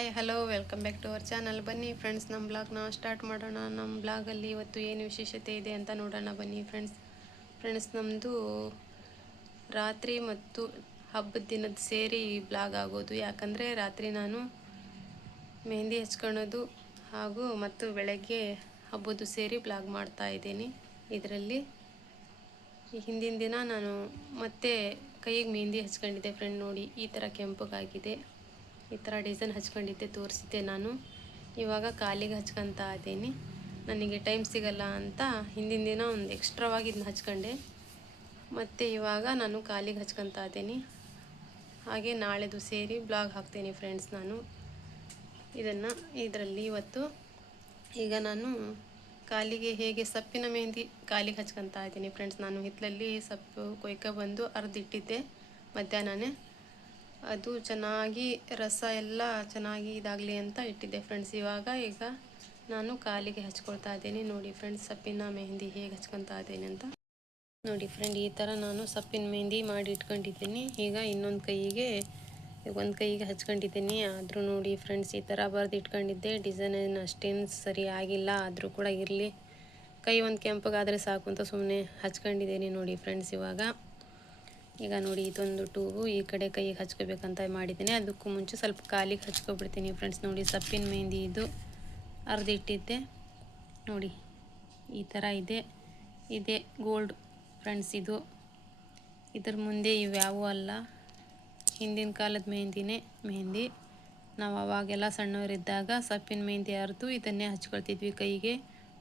Hi hello welcome back to our channel. ಬನ್ನಿ friends, ನಮ್ಮ ಬ್ಲಾಗ್ನ ಸ್ಟಾರ್ಟ್ ಮಾಡೋಣ. ನಮ್ಮ ಬ್ಲಾಗಲ್ಲಿ ಇವತ್ತು ಏನು ವಿಶೇಷತೆ ಇದೆ ಅಂತ ನೋಡೋಣ ಬನ್ನಿ ಫ್ರೆಂಡ್ಸ್ ನಮ್ಮದು ರಾತ್ರಿ ಮತ್ತು ಹಬ್ಬದ ದಿನದ ಸೇರಿ ಬ್ಲಾಗ್ ಆಗೋದು. ಯಾಕಂದರೆ ರಾತ್ರಿ ನಾನು ಮೆಹಂದಿ ಹಚ್ಕೊಳ್ಳೋದು ಮತ್ತು ಬೆಳಗ್ಗೆ ಹಬ್ಬದ್ದು ಸೇರಿ ಬ್ಲಾಗ್ ಮಾಡ್ತಾ ಇದ್ದೀನಿ. ಇದರಲ್ಲಿ ಹಿಂದಿನ ದಿನ ನಾನು ಮತ್ತೆ ಕೈಗೆ ಮೆಹಂದಿ ಹಚ್ಕೊಂಡಿದ್ದೆ ಫ್ರೆಂಡ್. ನೋಡಿ, ಈ ಥರ ಕೆಂಪಗಾಗಿದೆ, ಈ ಥರ ಡಿಸೈನ್ ಹಚ್ಕೊಂಡಿದ್ದೆ, ತೋರಿಸಿದ್ದೆ ನಾನು. ಇವಾಗ ಕಾಲಿಗೆ ಹಚ್ಕೊತಾ ಇದ್ದೀನಿ. ನನಗೆ ಟೈಮ್ ಸಿಗಲ್ಲ ಅಂತ ಹಿಂದಿನ ದಿನ ಒಂದು ಎಕ್ಸ್ಟ್ರಾವಾಗಿ ಇದನ್ನ ಹಚ್ಕೊಂಡೆ, ಮತ್ತು ಇವಾಗ ನಾನು ಕಾಲಿಗೆ ಹಚ್ಕೊತಾ ಇದ್ದೀನಿ. ಹಾಗೆ ನಾಳೆದು ಸೇರಿ ಬ್ಲಾಗ್ ಹಾಕ್ತೀನಿ ಫ್ರೆಂಡ್ಸ್. ನಾನು ಇದರಲ್ಲಿ ಇವತ್ತು ಈಗ ನಾನು ಕಾಲಿಗೆ ಹೇಗೆ ಸಪ್ಪಿನ ಮೆಹಂದಿ ಕಾಲಿಗೆ ಹಚ್ಕೊತಾ ಇದ್ದೀನಿ ಫ್ರೆಂಡ್ಸ್. ನಾನು ಹಿತ್ತಲಲ್ಲಿ ಸೊಪ್ಪು ಕೊಯ್ಕೊಬಂದು ಅರ್ದಿಟ್ಟಿದ್ದೆ ಮಧ್ಯಾಹ್ನನೇ. ಅದು ಚೆನ್ನಾಗಿ ರಸ ಎಲ್ಲ ಚೆನ್ನಾಗಿ ಇದಾಗಲಿ ಅಂತ ಇಟ್ಟಿದ್ದೆ ಫ್ರೆಂಡ್ಸ್. ಈಗ ನಾನು ಕಾಲಿಗೆ ಹಚ್ಕೊಳ್ತಾ ಇದ್ದೀನಿ. ನೋಡಿ ಫ್ರೆಂಡ್ಸ್, ಸಪ್ಪಿನ ಮೆಹಂದಿ ಹೇಗೆ ಹಚ್ಕೊತಾ ಇದ್ದೀನಿ ಅಂತ ನೋಡಿ ಫ್ರೆಂಡ್. ಈ ಥರ ನಾನು ಸಪ್ಪಿನ ಮೆಹಂದಿ ಮಾಡಿ ಇಟ್ಕೊಂಡಿದ್ದೀನಿ. ಈಗ ಇನ್ನೊಂದು ಕೈಗೆ ಒಂದು ಕೈಗೆ ಹಚ್ಕೊಂಡಿದ್ದೀನಿ. ಆದರೂ ನೋಡಿ ಫ್ರೆಂಡ್ಸ್, ಈ ಥರ ಬರೆದು ಇಟ್ಕೊಂಡಿದ್ದೆ. ಡಿಸೈನ್ ಅಷ್ಟೇನು ಸರಿ ಆಗಿಲ್ಲ, ಆದರೂ ಕೂಡ ಇರಲಿ, ಕೈ ಒಂದು ಕೆಂಪಗಾದರೆ ಸಾಕು ಅಂತ ಸುಮ್ಮನೆ ಹಚ್ಕೊಂಡಿದ್ದೀನಿ. ನೋಡಿ ಫ್ರೆಂಡ್ಸ್, ಈಗ ನೋಡಿ ಇದೊಂದು ಟ್ಯೂಬು ಈ ಕಡೆ ಕೈಗೆ ಹಚ್ಕೋಬೇಕಂತ ಮಾಡಿದ್ದೀನಿ. ಅದಕ್ಕೂ ಮುಂಚೆ ಸ್ವಲ್ಪ ಕಾಲಿಗೆ ಹಚ್ಕೊಬಿಡ್ತೀನಿ ಫ್ರೆಂಡ್ಸ್. ನೋಡಿ, ಸಪ್ಪಿನ ಮೆಹಂದಿ ಇದು ಅರ್ದಿಟ್ಟಿದ್ದೆ. ನೋಡಿ ಈ ಥರ ಇದೆ ಗೋಲ್ಡ್ ಫ್ರೆಂಡ್ಸ್. ಇದ್ರ ಮುಂದೆ ಇವ್ಯಾವೂ ಅಲ್ಲ, ಹಿಂದಿನ ಕಾಲದ ಮೆಹಂದಿ. ನಾವು ಅವಾಗೆಲ್ಲ ಸಣ್ಣವರಿದ್ದಾಗ ಸಪ್ಪಿನ ಮೆಹಂದಿ ಅರ್ದು ಇದನ್ನೇ ಹಚ್ಕೊಳ್ತಿದ್ವಿ ಕೈಗೆ.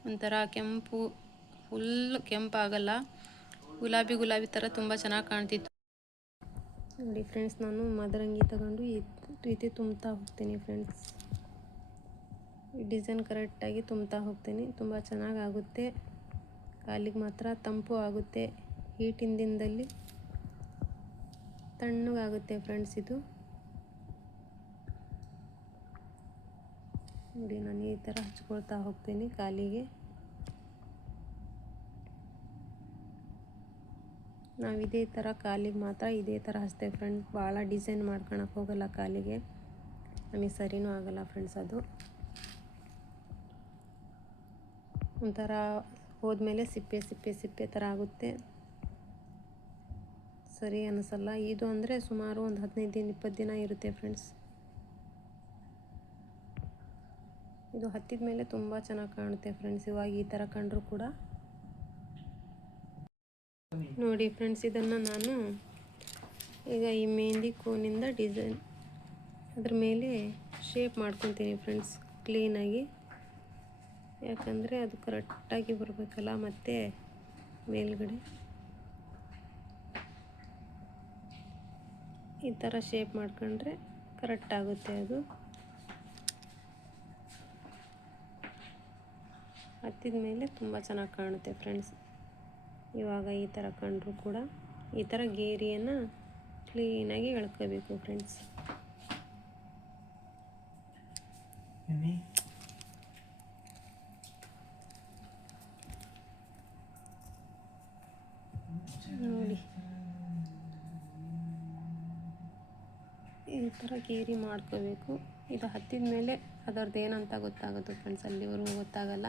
ಒಂಥರ ಕೆಂಪು, ಫುಲ್ ಕೆಂಪಾಗಲ್ಲ, ಗುಲಾಬಿ ಥರ ತುಂಬ ಚೆನ್ನಾಗಿ ಕಾಣ್ತಿತ್ತು. ನೋಡಿ ಫ್ರೆಂಡ್ಸ್, ನಾನು ಮದರಂಗಿ ತಗೊಂಡು ಈ ರೀತಿ ತುಂಬ್ತಾ ಹೋಗ್ತೀನಿ ಫ್ರೆಂಡ್ಸ್. ಈ ಡಿಸೈನ್ ಕರೆಕ್ಟಾಗಿ ತುಂಬ್ತಾ ಹೋಗ್ತೀನಿ. ತುಂಬ ಚೆನ್ನಾಗಾಗುತ್ತೆ. ಕಾಲಿಗೆ ಮಾತ್ರ ತಂಪು ಆಗುತ್ತೆ. ಹೀಟಿನ ದಿನದಲ್ಲಿ ತಣ್ಣಗಾಗುತ್ತೆ ಫ್ರೆಂಡ್ಸ್. ಇದು ನೋಡಿ, ನಾನು ಈ ಥರ ಹಚ್ಕೊಳ್ತಾ ಹೋಗ್ತೀನಿ ಕಾಲಿಗೆ. ನಾವು ಇದೇ ಥರ ಕಾಲಿಗೆ ಮಾತ್ರ ಇದೇ ಥರ ಹಚ್ತೇವೆ ಫ್ರೆಂಡ್. ಭಾಳ ಡಿಸೈನ್ ಮಾಡ್ಕೊಳಕ್ಕೆ ಹೋಗಲ್ಲ ಕಾಲಿಗೆ, ನಮಗೆ ಸರಿನೂ ಆಗಲ್ಲ ಫ್ರೆಂಡ್ಸ್. ಅದು ಒಂಥರ ಹೋದ್ಮೇಲೆ ಸಿಪ್ಪೆ ಥರ ಆಗುತ್ತೆ, ಸರಿ ಅನಿಸಲ್ಲ. ಇದು ಅಂದರೆ ಸುಮಾರು ಒಂದು 15 ದಿನ 20 ದಿನ ಇರುತ್ತೆ ಫ್ರೆಂಡ್ಸ್. ಇದು ಹತ್ತಿದ ಮೇಲೆ ತುಂಬ ಚೆನ್ನಾಗಿ ಕಾಣುತ್ತೆ ಫ್ರೆಂಡ್ಸ್. ಇವಾಗ ಈ ಥರ ಕಂಡ್ರೂ ಕೂಡ ನೋಡಿ ಫ್ರೆಂಡ್ಸ್, ಇದನ್ನು ನಾನು ಈಗ ಈ ಮೆಹಂದಿ ಕೋನಿಂದ ಡಿಸೈನ್ ಅದ್ರ ಮೇಲೆ ಶೇಪ್ ಮಾಡ್ಕೊತೀನಿ ಫ್ರೆಂಡ್ಸ್, ಕ್ಲೀನಾಗಿ. ಯಾಕಂದರೆ ಅದು ಕರೆಕ್ಟಾಗಿ ಬರಬೇಕಲ್ಲ. ಮತ್ತು ಮೇಲ್ಗಡೆ ಈ ಥರ ಶೇಪ್ ಮಾಡ್ಕೊಂಡ್ರೆ ಕರೆಕ್ಟ್ ಆಗುತ್ತೆ. ಅದು ಹತ್ತಿದ ಮೇಲೆ ತುಂಬ ಚೆನ್ನಾಗಿ ಕಾಣುತ್ತೆ ಫ್ರೆಂಡ್ಸ್. ಇವಾಗ ಈ ಥರ ಕಂಡ್ರೂ ಕೂಡ ಈ ಥರ ಗೇರಿಯನ್ನು ಕ್ಲೀನಾಗಿ ಎಳ್ಕೋಬೇಕು ಫ್ರೆಂಡ್ಸ್. ನೋಡಿ, ಈ ಥರ ಗೇರಿ ಮಾಡ್ಕೋಬೇಕು. ಇದು ಹತ್ತಿದ ಮೇಲೆ ಅದರದ್ದು ಏನಂತ ಗೊತ್ತಾಗೋದು ಫ್ರೆಂಡ್ಸ್, ಅಲ್ಲಿವರೆಗೂ ಗೊತ್ತಾಗಲ್ಲ.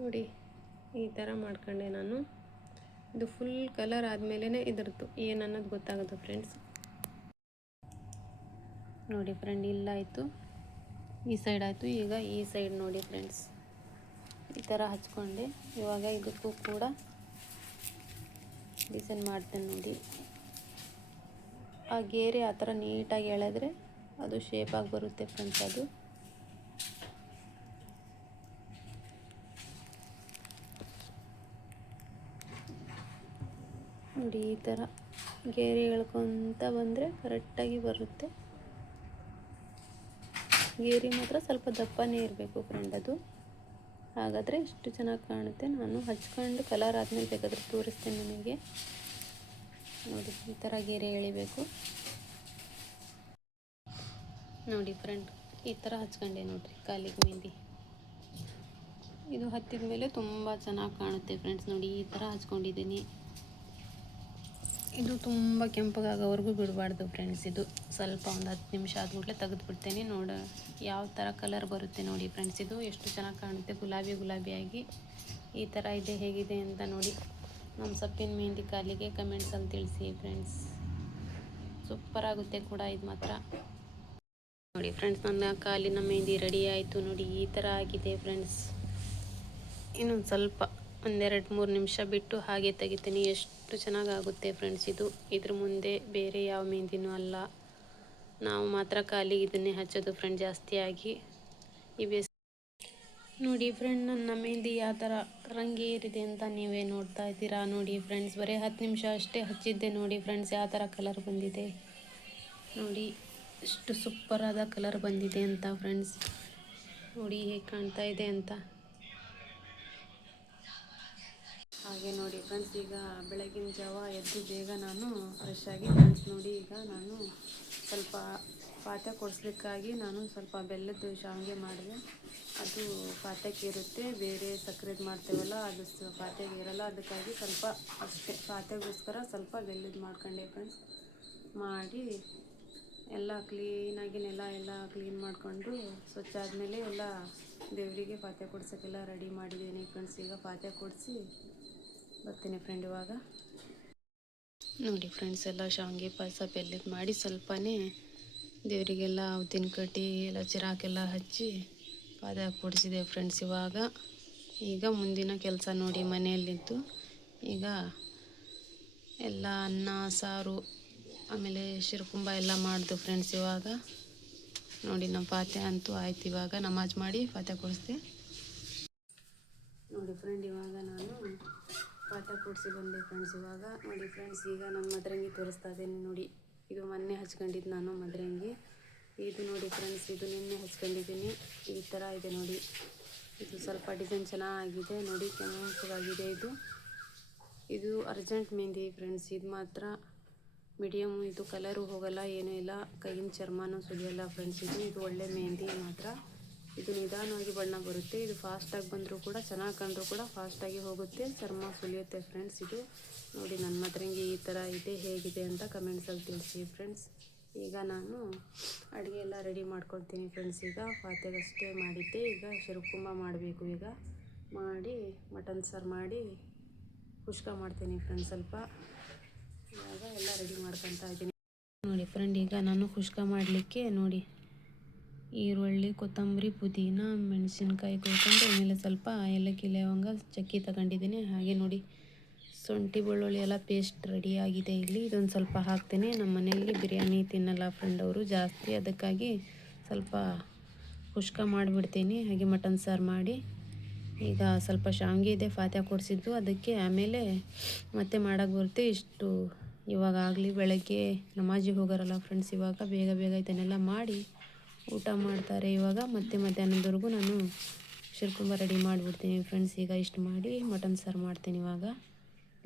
ನೋಡಿ, ಈ ಥರ ಮಾಡ್ಕೊಂಡೆ ನಾನು. ಇದು ಫುಲ್ ಕಲರ್ ಆದಮೇಲೆ ಇದರದ್ದು ಏನನ್ನೋದು ಗೊತ್ತಾಗೋದು ಫ್ರೆಂಡ್ಸ್. ನೋಡಿ ಫ್ರೆಂಡ್, ಇಲ್ಲಾಯಿತು, ಈ ಸೈಡ್ ಆಯಿತು. ಈಗ ಈ ಸೈಡ್ ನೋಡಿ ಫ್ರೆಂಡ್ಸ್, ಈ ಥರ ಹಚ್ಕೊಂಡೆ. ಇವಾಗ ಇದಕ್ಕೂ ಕೂಡ ಡಿಸೈನ್ ಮಾಡ್ತೇನೆ. ನೋಡಿ, ಆ ಗೇರೆ ಆ ಥರ ನೀಟಾಗಿ ಎಳೆದ್ರೆ ಅದು ಶೇಪಾಗಿ ಬರುತ್ತೆ ಫ್ರೆಂಡ್ಸ್. ಅದು ನೋಡಿ, ಈ ಥರ ಗೇರೆ ಎಳ್ಕೊತ ಬಂದರೆ ಕರೆಕ್ಟಾಗಿ ಬರುತ್ತೆ. ಗೇರಿ ಮಾತ್ರ ಸ್ವಲ್ಪ ದಪ್ಪನೇ ಇರಬೇಕು ಫ್ರೆಂಡ್. ಅದು ಹಾಗಾದರೆ ಎಷ್ಟು ಚೆನ್ನಾಗಿ ಕಾಣುತ್ತೆ. ನಾನು ಹಚ್ಕೊಂಡು ಕಲರ್ ಆದಮೇಲೆ ಬೇಕಾದರೆ ತೋರಿಸ್ತೇನೆ ನಿಮಗೆ. ನೋಡಿ, ಈ ಥರ ಗೇರೆ ಎಳಿಬೇಕು. ನೋಡಿ ಫ್ರೆಂಡ್, ಈ ಥರ ಹಚ್ಕೊಂಡೆ ನೋಡಿರಿ ಕಾಲಿಗೆ ಮೆಹಂದಿ. ಇದು ಹತ್ತಿದ ಮೇಲೆ ತುಂಬ ಚೆನ್ನಾಗಿ ಕಾಣುತ್ತೆ ಫ್ರೆಂಡ್ಸ್. ನೋಡಿ, ಈ ಥರ ಹಚ್ಕೊಂಡಿದ್ದೀನಿ. ಇದು ತುಂಬ ಕೆಂಪಗಾಗೋವರೆಗೂ ಬಿಡಬಾರ್ದು ಫ್ರೆಂಡ್ಸ್. ಇದು ಸ್ವಲ್ಪ ಒಂದು 10 ನಿಮಿಷ ಆದ್ಮೇಲೆ ತೆಗೆದುಬಿಡ್ತೇನೆ. ಯಾವ ಥರ ಕಲರ್ ಬರುತ್ತೆ ನೋಡಿ ಫ್ರೆಂಡ್ಸ್. ಇದು ಎಷ್ಟು ಚೆನ್ನಾಗಿ ಕಾಣುತ್ತೆ, ಗುಲಾಬಿಯಾಗಿ ಈ ಥರ ಇದೆ. ಹೇಗಿದೆ ಅಂತ ನೋಡಿ. ನಮ್ಮ ಸೊಪ್ಪಿನ ಮೆಹಂದಿ ಕಾಲಿಗೆ ಕಮೆಂಟ್ಸಲ್ಲಿ ತಿಳಿಸಿ ಫ್ರೆಂಡ್ಸ್. ಸೂಪರ್ ಆಗುತ್ತೆ ಕೂಡ ಇದು ಮಾತ್ರ. ನೋಡಿ ಫ್ರೆಂಡ್ಸ್, ನನ್ನ ಕಾಲಿನ ಮೆಹಂದಿ ರೆಡಿ ಆಯಿತು ನೋಡಿ. ಈ ಥರ ಆಗಿದೆ ಫ್ರೆಂಡ್ಸ್. ಇನ್ನೊಂದು ಸ್ವಲ್ಪ 1-2-3 ನಿಮಿಷ ಬಿಟ್ಟು ಹಾಗೆ ತೆಗಿತೀನಿ. ಎಷ್ಟು ಚೆನ್ನಾಗಾಗುತ್ತೆ ಫ್ರೆಂಡ್ಸ್. ಇದ್ರ ಮುಂದೆ ಬೇರೆ ಯಾವ ಮೆಹಂದಿನೂ ಅಲ್ಲ. ನಾವು ಮಾತ್ರ ಕಾಲಿಗೆ ಇದನ್ನೇ ಹಚ್ಚೋದು ಫ್ರೆಂಡ್ ಜಾಸ್ತಿಯಾಗಿ. ನೋಡಿ ಫ್ರೆಂಡ್, ನನ್ನ ಮೆಹಂದಿ ಯಾವ ಥರ ರಂಗೇರಿದೆ ಅಂತ ನೀವೇ ನೋಡ್ತಾ ಇದ್ದೀರಾ. ನೋಡಿ ಫ್ರೆಂಡ್ಸ್, ಬರೀ 10 ನಿಮಿಷ ಅಷ್ಟೇ ಹಚ್ಚಿದ್ದೆ. ನೋಡಿ ಫ್ರೆಂಡ್ಸ್, ಯಾವ ಥರ ಕಲರ್ ಬಂದಿದೆ ನೋಡಿ. ಎಷ್ಟು ಸೂಪರಾದ ಕಲರ್ ಬಂದಿದೆ ಅಂತ ಫ್ರೆಂಡ್ಸ್. ನೋಡಿ ಹೇಗೆ ಕಾಣ್ತಾ ಇದೆ ಅಂತ. ಹಾಗೆ ನೋಡಿ ಫ್ರೆಂಡ್ಸ್, ಈಗ ಬೆಳಗಿನ ಜಾವ ಎದ್ದು ಬೇಗ ನಾನು ಫ್ರೆಶ್ ಆಗಿ ಫ್ರೆಂಡ್ಸ್ ನೋಡಿ, ಈಗ ನಾನು ಸ್ವಲ್ಪ ಪಾತ್ರೆ ಕೊಡಿಸ್ಲಿಕ್ಕಾಗಿ ನಾನು ಸ್ವಲ್ಪ ಬೆಲ್ಲದ ಶಾವಿಗೆ ಮಾಡಿದೆ. ಅದು ಪಾತ್ರೆಗೆ ಇರುತ್ತೆ, ಬೇರೆ ಸಕ್ಕರೆದು ಮಾಡ್ತೇವಲ್ಲ ಅದು ಪಾತ್ರೆಗೆ ಇರಲ್ಲ. ಅದಕ್ಕಾಗಿ ಸ್ವಲ್ಪ ಅಷ್ಟೇ ಪಾತ್ರೆಗೋಸ್ಕರ ಸ್ವಲ್ಪ ಬೆಲ್ಲದ ಮಾಡ್ಕೊಂಡೆ ಫ್ರೆಂಡ್ಸ್. ಮಾಡಿ ಎಲ್ಲ ಕ್ಲೀನಾಗಿ ಎಲ್ಲ ಕ್ಲೀನ್ ಮಾಡಿಕೊಂಡು ಸ್ವಚ್ಛ ಆದಮೇಲೆ ಎಲ್ಲ ದೇವರಿಗೆ ಪಾತ್ರೆ ಕೊಡ್ಸೋಕ್ಕೆಲ್ಲ ರೆಡಿ ಮಾಡಿದ್ದೀನಿ ಫ್ರೆಂಡ್ಸ್. ಈಗ ಪಾತ್ರೆ ಕೊಡಿಸಿ ಬರ್ತೀನಿ ಫ್ರೆಂಡ್ ಇವಾಗ. ನೋಡಿ ಫ್ರೆಂಡ್ಸ್, ಎಲ್ಲ ಶಾವಿಗೆ ಪಾಯಸ ಬೆಲ್ಲದ ಮಾಡಿ ಸ್ವಲ್ಪನೇ ದೇವರಿಗೆಲ್ಲ ಉದ್ದಿನ ಕಡ್ಡಿ ಎಲ್ಲ ಚಿರಾಕೆಲ್ಲ ಹಚ್ಚಿ ಪಾದ ಕೊಡಿಸಿದೆ ಫ್ರೆಂಡ್ಸ್. ಈಗ ಮುಂದಿನ ಕೆಲಸ ನೋಡಿ, ಮನೆಯಲ್ಲಿದ್ದು ಈಗ ಎಲ್ಲ ಅನ್ನ ಸಾರು ಆಮೇಲೆ ಶಿರ್ಕುಂಬ ಎಲ್ಲ ಮಾಡಿದ್ದು ಫ್ರೆಂಡ್ಸ್. ಇವಾಗ ನೋಡಿ ನಮ್ಮ ಪಾತ್ರೆ ಅಂತೂ ಆಯ್ತು. ಇವಾಗ ನಮಾಜ್ ಮಾಡಿ ಪಾತ್ರೆ ಕೊಡಿಸ್ದೆ ನೋಡಿ ಫ್ರೆಂಡ್. ಇವಾಗ ನಾನು ಪಾತ್ರೆ ಕೊಡಿಸಿ ಬಂದೆ ಫ್ರೆಂಡ್ಸ್. ಇವಾಗ ನೋಡಿ ಫ್ರೆಂಡ್ಸ್, ಈಗ ನಾನು ಮದರಂಗಿ ತೋರಿಸ್ತಾ ಇದ್ದೇನೆ ನೋಡಿ. ಇದು ಮೊನ್ನೆ ಹಚ್ಕೊಂಡಿದ್ದು ನಾನು ಮದರಂಗಿ. ಇದು ನೋಡಿ ಫ್ರೆಂಡ್ಸ್, ಇದು ನಿನ್ನೆ ಹಚ್ಕೊಂಡಿದ್ದೀನಿ. ಈ ಥರ ಇದೆ ನೋಡಿ. ಇದು ಸ್ವಲ್ಪ ಡಿಸೈನ್ ಚೆನ್ನಾಗಿದೆ ನೋಡಿ, ಕೆಂಪಗಾಗಿದೆ. ಇದು ಅರ್ಜೆಂಟ್ ಮೆಹಂದಿ ಫ್ರೆಂಡ್ಸ್. ಇದು ಮಾತ್ರ ಮೀಡಿಯಮ್. ಇದು ಕಲರು ಹೋಗಲ್ಲ, ಏನೂ ಇಲ್ಲ, ಕೈಯಿನ ಚರ್ಮನೂ ಸುಲಿಯಲ್ಲ ಫ್ರೆಂಡ್ಸ್. ಇದು ಒಳ್ಳೆ ಮೆಹಂದಿ ಮಾತ್ರ. ಇದು ನಿಧಾನವಾಗಿ ಬಣ್ಣ ಬರುತ್ತೆ. ಇದು ಫಾಸ್ಟಾಗಿ ಬಂದರೂ ಕೂಡ, ಚೆನ್ನಾಗಿ ಕಂಡ್ರೂ ಕೂಡ ಫಾಸ್ಟಾಗಿ ಹೋಗುತ್ತೆ, ಚರ್ಮ ಸುಲಿಯುತ್ತೆ ಫ್ರೆಂಡ್ಸ್. ಇದು ನೋಡಿ ನನ್ನ ಮದರಂಗಿ ಈ ಥರ ಇದೆ. ಹೇಗಿದೆ ಅಂತ ಕಮೆಂಟ್ಸಲ್ಲಿ ತಿಳಿಸಿ ಫ್ರೆಂಡ್ಸ್. ಈಗ ನಾನು ಅಡುಗೆ ಎಲ್ಲ ರೆಡಿ ಮಾಡ್ಕೊಳ್ತೀನಿ ಫ್ರೆಂಡ್ಸ್. ಈಗ ಪಾತ್ರೆಗಷ್ಟೇ ಮಾಡಿದ್ದೆ. ಈಗ ಶಿರ್ಕುಂಬ ಮಾಡಬೇಕು. ಈಗ ಮಾಡಿ ಮಟನ್ ಸಾರು ಮಾಡಿ ಕುಷ್ಕ ಮಾಡ್ತೀನಿ ಫ್ರೆಂಡ್ಸ್. ಸ್ವಲ್ಪ ಇವಾಗ ಎಲ್ಲ ರೆಡಿ ಮಾಡ್ಕೊತಾ ಇದ್ದೀನಿ ನೋಡಿ ಫ್ರೆಂಡ್. ಈಗ ನಾನು ಕುಷ್ಕ ಮಾಡಲಿಕ್ಕೆ ನೋಡಿ ಈರುಳ್ಳಿ, ಕೊತ್ತಂಬರಿ, ಪುದೀನ, ಮೆಣಸಿನ್ಕಾಯಿ ಕೊಯ್ಕೊಂಡು ಆಮೇಲೆ ಸ್ವಲ್ಪ ಏಲಕ್ಕಿ, ಲವಂಗ, ಚಕ್ಕಿ ತಗೊಂಡಿದ್ದೀನಿ. ಹಾಗೆ ನೋಡಿ ಶುಂಠಿ ಬೆಳ್ಳುಳ್ಳಿ ಎಲ್ಲ ಪೇಸ್ಟ್ ರೆಡಿ ಆಗಿದೆ. ಇಲ್ಲಿ ಇದೊಂದು ಸ್ವಲ್ಪ ಹಾಕ್ತೇನೆ. ನಮ್ಮ ಮನೆಯಲ್ಲಿ ಬಿರಿಯಾನಿ ತಿನ್ನಲ್ಲ ಫ್ರೆಂಡ್ ಅವರು ಜಾಸ್ತಿ, ಅದಕ್ಕಾಗಿ ಸ್ವಲ್ಪ ಕುಷ್ಕ ಮಾಡಿಬಿಡ್ತೀನಿ. ಹಾಗೆ ಮಟನ್ ಸಾರು ಮಾಡಿ ಈಗ ಸ್ವಲ್ಪ ಶಾವಿಗೆ ಇದೆ ಪಾತ್ರೆ ಕೊಡಿಸಿದ್ದು, ಅದಕ್ಕೆ ಆಮೇಲೆ ಮತ್ತೆ ಮಾಡೋಕ್ಕೆ ಬರುತ್ತೆ. ಇಷ್ಟು ಇವಾಗ ಆಗಲಿ, ಬೆಳಗ್ಗೆ ನಮಾಜಿಗೆ ಹೋಗೋರಲ್ಲ ಫ್ರೆಂಡ್ಸ್. ಇವಾಗ ಬೇಗ ಇದನ್ನೆಲ್ಲ ಮಾಡಿ ಊಟ ಮಾಡ್ತಾರೆ. ಇವಾಗ ಮತ್ತೆ ಮಧ್ಯಾಹ್ನದವರೆಗೂ ನಾನು ಶಿರ್ಕುಂಬ ರೆಡಿ ಮಾಡಿಬಿಡ್ತೀನಿ ಫ್ರೆಂಡ್ಸ್. ಈಗ ಇಷ್ಟು ಮಾಡಿ ಮಟನ್ ಸಾರು ಮಾಡ್ತೀನಿ. ಇವಾಗ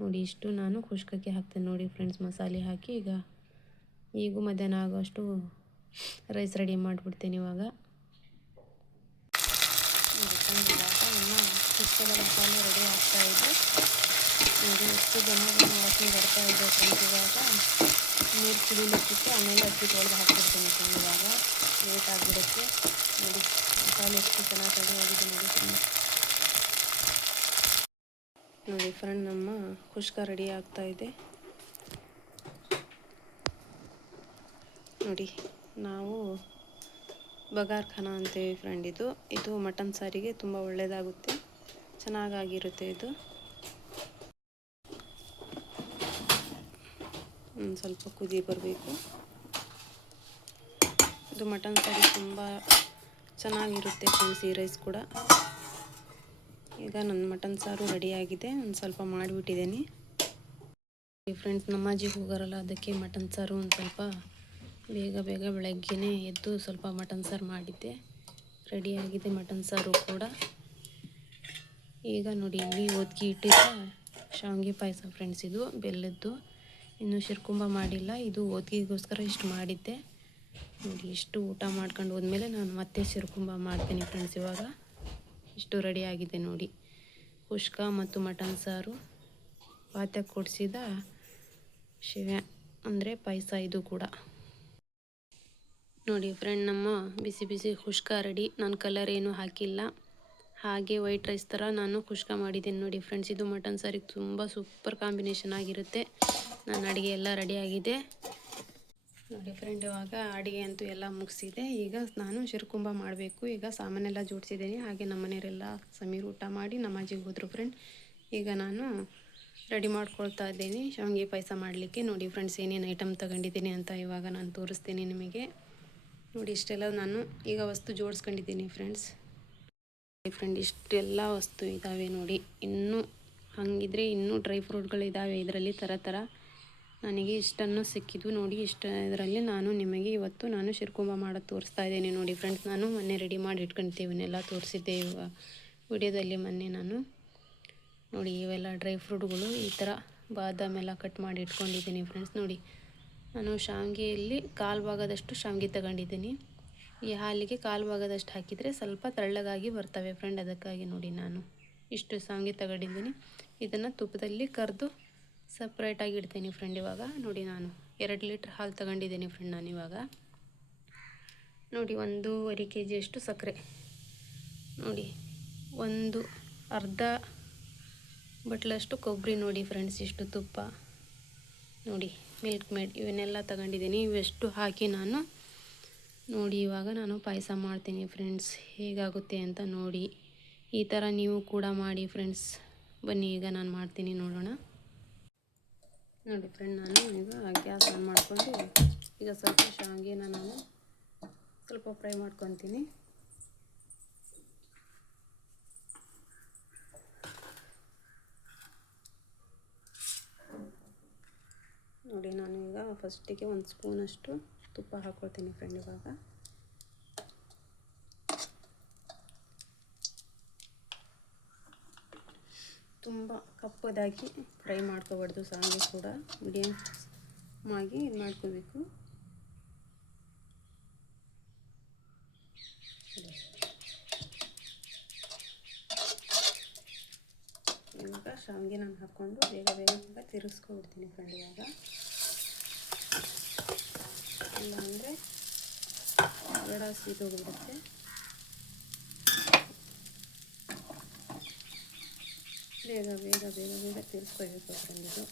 ನೋಡಿ ಇಷ್ಟು ನಾನು ಕುಷ್ಕಕ್ಕೆ ಹಾಕ್ತೇನೆ ನೋಡಿ ಫ್ರೆಂಡ್ಸ್, ಮಸಾಲೆ ಹಾಕಿ. ಈಗ ಮಧ್ಯಾಹ್ನ ಆಗೋಷ್ಟು ರೈಸ್ ರೆಡಿ ಮಾಡಿಬಿಡ್ತೀನಿ ಇವಾಗ. ಕುಷ್ಕದ ಮಸಾಲೆ ರೆಡಿ ಆಗ್ತಾಯಿದೆ ನೋಡಿ. ಎಷ್ಟು ವಾಸನೆ ಬರ್ತಾ ಇದೆ ಫ್ರೆಂಡ್ಸ್. ಇವಾಗ ನೀರು ಕುಡಿಲಿಕ್ಕಿತ್ತು, ಆಮೇಲೆ ಅಕ್ಕಿ ತೊಳೆದು ಹಾಕ್ಬಿಡ್ತೀನಿ ಫ್ರೆಂಡ್. ಇವಾಗ ಲೇಟ್ ಆಗಿಬಿಡುತ್ತೆ ನೋಡಿ. ಮಸಾಲೆ ಎಷ್ಟು ಚೆನ್ನಾಗಿ ರೆಡಿ ಆಗಿದೆ ನೋಡಿ ಫ್ರೆಂಡ್ಸ್. ನೋಡಿ ಫ್ರೆಂಡ್, ನಮ್ಮ ಕುಷ್ಕ ರೆಡಿ ಆಗ್ತಾಯಿದೆ ನೋಡಿ. ನಾವು ಬಗಾರ್ ಖಾನ ಅಂತೀವಿ ಫ್ರೆಂಡ್. ಇದು ಮಟನ್ ಸಾರಿಗೆ ತುಂಬ ಒಳ್ಳೆಯದಾಗುತ್ತೆ, ಚೆನ್ನಾಗಿರುತ್ತೆ. ಇದು ಸ್ವಲ್ಪ ಕುದಿ ಬರಬೇಕು. ಇದು ಮಟನ್ ಸಾರಿ ತುಂಬ ಚೆನ್ನಾಗಿರುತ್ತೆ ಫ್ರೆಂಡ್ಸ್, ಈ ರೈಸ್ ಕೂಡ. ಈಗ ನನ್ನ ಮಟನ್ ಸಾರು ರೆಡಿಯಾಗಿದೆ. ಒಂದು ಸ್ವಲ್ಪ ಮಾಡಿಬಿಟ್ಟಿದ್ದೀನಿ ಫ್ರೆಂಡ್ಸ್. ನಮಾಜಿಗೆ ಹೋಗೋರಲ್ಲ, ಅದಕ್ಕೆ ಮಟನ್ ಸಾರು ಒಂದು ಸ್ವಲ್ಪ ಬೇಗ ಬೆಳಗ್ಗೆನೇ ಎದ್ದು ಸ್ವಲ್ಪ ಮಟನ್ ಸಾರು ಮಾಡಿದ್ದೆ. ರೆಡಿಯಾಗಿದೆ ಮಟನ್ ಸಾರು ಕೂಡ. ಈಗ ನೋಡಿ, ಇಲ್ಲಿ ಒದಗಿ ಇಟ್ಟಿದ್ದ ಶಾವಿಗೆ ಪಾಯಸ ಫ್ರೆಂಡ್ಸ್. ಇದು ಬೆಲ್ಲದ್ದು. ಇನ್ನು ಶಿರ್ಕುಂಬ ಮಾಡಿಲ್ಲ, ಇದು ಒದಗಿಗೋಸ್ಕರ ಇಷ್ಟು ಮಾಡಿದ್ದೆ ನೋಡಿ. ಇಷ್ಟು ಊಟ ಮಾಡ್ಕೊಂಡು ಹೋದ್ಮೇಲೆ ನಾನು ಮತ್ತೆ ಶಿರ್ಕುಂಬ ಮಾಡ್ತೀನಿ ಫ್ರೆಂಡ್ಸ್. ಇವಾಗ ಇಷ್ಟು ರೆಡಿಯಾಗಿದೆ ನೋಡಿ. ಕುಷ್ಕ ಮತ್ತು ಮಟನ್ ಸಾರು, ಪಾತ್ರೆ ಕೊಡಿಸಿದ ಶಿವೆ ಅಂದರೆ ಪಾಯಸ ಇದು ಕೂಡ. ನೋಡಿ ಫ್ರೆಂಡ್, ನಮ್ಮ ಬಿಸಿ ಬಿಸಿ ಕುಷ್ಕ ರೆಡಿ. ನಾನು ಕಲರ್ ಏನೂ ಹಾಕಿಲ್ಲ, ಹಾಗೆ ವೈಟ್ ರೈಸ್ ಥರ ನಾನು ಕುಷ್ಕ ಮಾಡಿದ್ದೀನಿ ನೋಡಿ ಫ್ರೆಂಡ್ಸ್. ಇದು ಮಟನ್ ಸಾರಿಗೆ ತುಂಬ ಸೂಪರ್ ಕಾಂಬಿನೇಷನ್ ಆಗಿರುತ್ತೆ. ನನ್ನ ಅಡುಗೆ ಎಲ್ಲ ರೆಡಿ ಆಗಿದೆ ನೋಡಿ ಫ್ರೆಂಡ್. ಇವಾಗ ಅಡುಗೆ ಅಂತೂ ಎಲ್ಲ ಮುಗಿಸಿದೆ. ಈಗ ನಾನು ಶಿರ್ಕುಂಬ ಮಾಡಬೇಕು. ಈಗ ಸಾಮಾನೆಲ್ಲ ಜೋಡಿಸಿದ್ದೀನಿ. ಹಾಗೆ ನಮ್ಮ ಮನೆಯವರೆಲ್ಲ ಸಮೀರ್ ಊಟ ಮಾಡಿ ನಮಾಜಿಗೆ ಹೋದರು ಫ್ರೆಂಡ್. ಈಗ ನಾನು ರೆಡಿ ಮಾಡ್ಕೊಳ್ತಾ ಇದ್ದೀನಿ ಶಾವಿಗೆ ಪಾಯಸ ಮಾಡಲಿಕ್ಕೆ. ನೋಡಿ ಫ್ರೆಂಡ್ಸ್, ಏನೇನು ಐಟಮ್ ತಗೊಂಡಿದ್ದೀನಿ ಅಂತ ಇವಾಗ ನಾನು ತೋರಿಸ್ತೀನಿ ನಿಮಗೆ. ನೋಡಿ ಇಷ್ಟೆಲ್ಲ ನಾನು ಈಗ ವಸ್ತು ಜೋಡಿಸ್ಕೊಂಡಿದ್ದೀನಿ ಫ್ರೆಂಡ್ಸ್. ಇಷ್ಟೆಲ್ಲ ವಸ್ತು ಇದ್ದಾವೆ ನೋಡಿ. ಇನ್ನೂ ಹಾಗಿದ್ರೆ ಇನ್ನೂ ಡ್ರೈ ಫ್ರೂಟ್ಗಳಿದ್ದಾವೆ ಇದರಲ್ಲಿ ಥರ ಥರ. ನನಗೆ ಇಷ್ಟನ್ನು ಸಿಕ್ಕಿದ್ದು ನೋಡಿ. ಇದರಲ್ಲಿ ನಾನು ನಿಮಗೆ ಇವತ್ತು ನಾನು ಶಿರ್ಕುಂಬ ಮಾಡೋದು ತೋರಿಸ್ತಾ ಇದ್ದೀನಿ ನೋಡಿ ಫ್ರೆಂಡ್ಸ್. ನಾನು ಮೊನ್ನೆ ರೆಡಿ ಮಾಡಿ ಇಟ್ಕೊಳ್ತೀವಿ, ಇವನ್ನೆಲ್ಲ ತೋರಿಸಿದ್ದೆ ಇವಾಗ ವಿಡಿಯೋದಲ್ಲಿ ಮೊನ್ನೆ ನಾನು. ನೋಡಿ ಇವೆಲ್ಲ ಡ್ರೈ ಫ್ರೂಟ್ಗಳು ಈ ಥರ ಬಾದಾಮ್ ಎಲ್ಲ ಕಟ್ ಮಾಡಿ ಇಟ್ಕೊಂಡಿದ್ದೀನಿ ಫ್ರೆಂಡ್ಸ್. ನೋಡಿ ನಾನು ಶಾವಿಗೆಯಲ್ಲಿ ಕಾಲು ಭಾಗದಷ್ಟು ಶಾವಿಗೆ ತಗೊಂಡಿದ್ದೀನಿ. ಈ ಹಾಲಿಗೆ ಕಾಲು ಭಾಗದಷ್ಟು ಹಾಕಿದರೆ ಸ್ವಲ್ಪ ತೆಳ್ಳಗಾಗಿ ಬರ್ತವೆ ಫ್ರೆಂಡ್. ಅದಕ್ಕಾಗಿ ನೋಡಿ ನಾನು ಇಷ್ಟು ಶಾವಿಗೆ ತಗೊಂಡಿದ್ದೀನಿ. ಇದನ್ನು ತುಪ್ಪದಲ್ಲಿ ಕರೆದು ಸಪ್ರೇಟಾಗಿ ಇಡ್ತೀನಿ ಫ್ರೆಂಡ್. ಇವಾಗ ನೋಡಿ ನಾನು 2 ಲೀಟ್ರ್ ಹಾಲು ತಗೊಂಡಿದ್ದೀನಿ ಫ್ರೆಂಡ್. ನಾನಿವಾಗ ನೋಡಿ 1.5 kg ಅಷ್ಟು ಸಕ್ಕರೆ, ನೋಡಿ ಒಂದು ಅರ್ಧ ಬಟ್ಲಷ್ಟು ಕೊಬ್ಬರಿ, ನೋಡಿ ಫ್ರೆಂಡ್ಸ್ ಇಷ್ಟು ತುಪ್ಪ, ನೋಡಿ ಮಿಲ್ಕ್ ಮೇಡ್, ಇವನ್ನೆಲ್ಲ ತಗೊಂಡಿದ್ದೀನಿ. ಇವೆಷ್ಟು ಹಾಕಿ ನಾನು ನೋಡಿ ಇವಾಗ ನಾನು ಪಾಯಸ ಮಾಡ್ತೀನಿ ಫ್ರೆಂಡ್ಸ್. ಹೇಗಾಗುತ್ತೆ ಅಂತ ನೋಡಿ. ಈ ಥರ ನೀವು ಕೂಡ ಮಾಡಿ ಫ್ರೆಂಡ್ಸ್. ಬನ್ನಿ ಈಗ ನಾನು ಮಾಡ್ತೀನಿ, ನೋಡೋಣ. ನೋಡಿ ಫ್ರೆಂಡ್, ನಾನು ಈಗ ಗ್ಯಾಸ್ ಆನ್ ಮಾಡಿಕೊಂಡು ಈಗ ಸ್ವಲ್ಪ ಶಾವಿಗೆನ ನಾನು ಸ್ವಲ್ಪ ಫ್ರೈ ಮಾಡ್ಕೊತೀನಿ. ನೋಡಿ ನಾನು ಈಗ ಫಸ್ಟಿಗೆ 1 ಸ್ಪೂನಷ್ಟು ತುಪ್ಪ ಹಾಕ್ಕೊಳ್ತೀನಿ ಫ್ರೆಂಡ್. ಇವಾಗ ತುಂಬ ಕಪ್ಪದಾಗಿ ಫ್ರೈ ಮಾಡ್ಕೋಬಾರ್ದು, ಶಾವಿಗೆ ಕೂಡ ಮೀಡಿಯಮ್ ಆಗಿ ಇದು ಮಾಡ್ಕೋಬೇಕು. ಇವಾಗ ಶಾವಿಗೆ ನಾನು ಹಾಕ್ಕೊಂಡು ಬೇಗ ಬೇಗ ತಿರುಗಿಸ್ಕೊಬಿಡ್ತೀನಿ ಫ್ರೆಂಡ್. ಇವಾಗ ಇಲ್ಲ ಅಂದರೆ ಬೇಡ ಸೀದೋಗ್ಬಿಡುತ್ತೆ. ಬೇಗ ಬೇಗ ಬೇಗ ಬೇಗ ತಿರ್ಸ್ಕೊಳ್ಬೇಕು ಫ್ರೆಂಡ್. ಇದು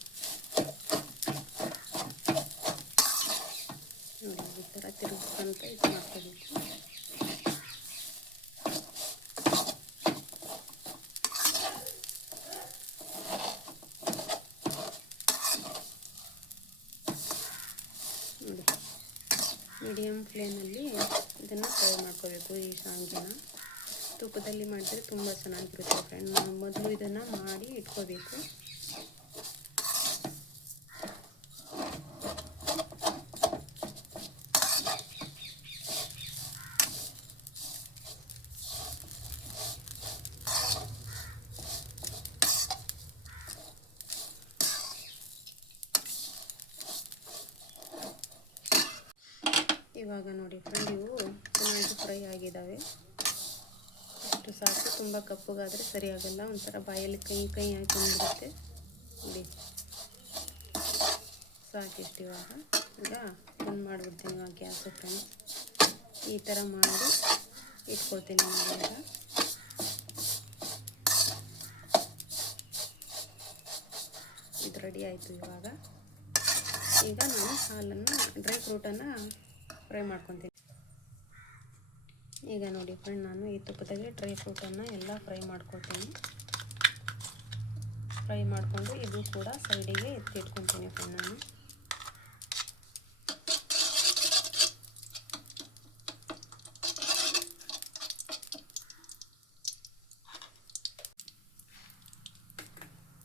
ನೋಡಿ ಈ ಥರ ತಿರುಗಿಸ್ಕೊಂತ ಇದು ಮಾಡ್ಕೋಬೇಕು. ನೋಡಿ ಮೀಡಿಯಮ್ ಫ್ಲೇಮಲ್ಲಿ ಇದನ್ನು ಫ್ರೈ ಮಾಡ್ಕೋಬೇಕು. ಈ ಶಾವಿಗೆನ ತುಪ್ಪದಲ್ಲಿ ಮಾಡಿದರೆ ತುಂಬ ಚೆನ್ನಾಗಿರುತ್ತೆ ಫ್ರೆಂಡ್. ನಾವು ಮೊದಲು ಇದನ್ನು ಮಾಡಿ ಇಟ್ಕೋಬೇಕು. ಇವಾಗ ನೋಡಿ ಫ್ರೆಂಡ್, ಇವು ಚೆನ್ನಾಗಿ ಫ್ರೈ ಆಗಿದ್ದಾವೆ. ಇಷ್ಟು ಸಾಕು. ತುಂಬ ಕಪ್ಪಗಾದರೆ ಸರಿಯಾಗಲ್ಲ, ಒಂಥರ ಬಾಯಲ್ಲಿ ಕೈ ಹಾಕೊಂಡ್ಬಿಡುತ್ತೆ. ನೋಡಿ ಸಾಕಿಷ್ಟು. ಈಗ ಬಂದ್ ಮಾಡಿಬಿಡ್ತೀನಿ ಇವಾಗ ಗ್ಯಾಸ್ ಫ್ರೆಂಡ್. ಈ ಥರ ಮಾಡಿ ಇಟ್ಕೊಳ್ತೀನಿ ನಾನು. ಇದು ರೆಡಿ ಆಯಿತು. ಈಗ ನಾನು ಹಾಲನ್ನು ಡ್ರೈ ಫ್ರೂಟನ್ನು ಫ್ರೈ ಮಾಡ್ಕೊತೀನಿ. ಈಗ ನೋಡಿ ಫ್ರೆಂಡ್, ನಾನು ಈ ತುಪ್ಪದಲ್ಲಿ ಡ್ರೈ ಫ್ರೂಟನ್ನು ಎಲ್ಲ ಫ್ರೈ ಮಾಡ್ಕೊಳ್ತೀನಿ. ಫ್ರೈ ಮಾಡಿಕೊಂಡು ಇದು ಕೂಡ ಸೈಡಿಗೆ ಎತ್ತಿಟ್ಕೊತೀನಿ ಫ್ರೆಂಡ್ ನಾನು.